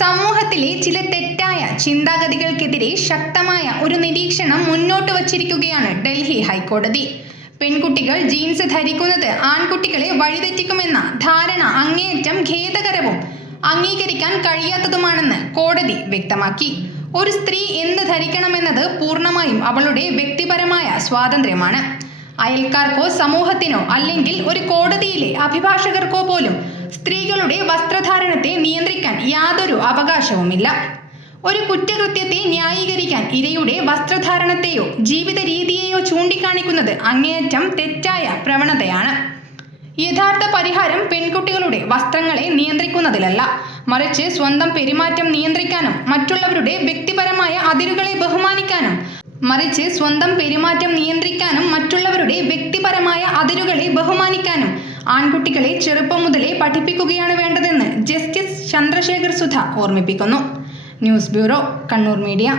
സമൂഹത്തിലെ ചില തെറ്റായ ചിന്താഗതികൾക്കെതിരെ ശക്തമായ ഒരു നിരീക്ഷണം മുന്നോട്ട് വച്ചിരിക്കുകയാണ് ഡൽഹി ഹൈക്കോടതി. പെൺകുട്ടികൾ ജീൻസ് ധരിക്കുന്നത് ആൺകുട്ടികളെ വഴിതെറ്റിക്കുമെന്ന ധാരണ അങ്ങേയറ്റം ഖേദകരവും അംഗീകരിക്കാൻ കഴിയാത്തതുമാണെന്ന് കോടതി വ്യക്തമാക്കി. ഒരു സ്ത്രീ എന്ത് ധരിക്കണമെന്നത് പൂർണ്ണമായും അവളുടെ വ്യക്തിപരമായ സ്വാതന്ത്ര്യമാണ്. അയൽക്കാർക്കോ സമൂഹത്തിനോ അല്ലെങ്കിൽ ഒരു കോടതിയിലെ അഭിഭാഷകർക്കോ പോലും സ്ത്രീകളുടെ വസ്ത്രധാരണത്തെ നിയന്ത്രിക്കാൻ യാതൊരു അവകാശവുമില്ല. ഒരു കുറ്റകൃത്യത്തെ ന്യായീകരിക്കാൻ ഇരയുടെ വസ്ത്രധാരണത്തെയോ ജീവിത രീതിയെയോ ചൂണ്ടിക്കാണിക്കുന്നത് അങ്ങേയറ്റം തെറ്റായ പ്രവണതയാണ്. യഥാർത്ഥ പരിഹാരം പെൺകുട്ടികളുടെ വസ്ത്രങ്ങളെ നിയന്ത്രിക്കുന്നതിലല്ല, മറിച്ച് സ്വന്തം പെരുമാറ്റം നിയന്ത്രിക്കാനും മറ്റുള്ളവരുടെ വ്യക്തിപരമായ അതിരുകളെ ബഹുമാനിക്കാനും ആൺകുട്ടികളെ ചെറുപ്പം മുതലേ പഠിപ്പിക്കുകയാണ് വേണ്ടതെന്ന് ജസ്റ്റിസ് ചന്ദ്രശേഖർ സുധ ഓർമ്മിപ്പിക്കുന്നു. News bureau, Kannur media.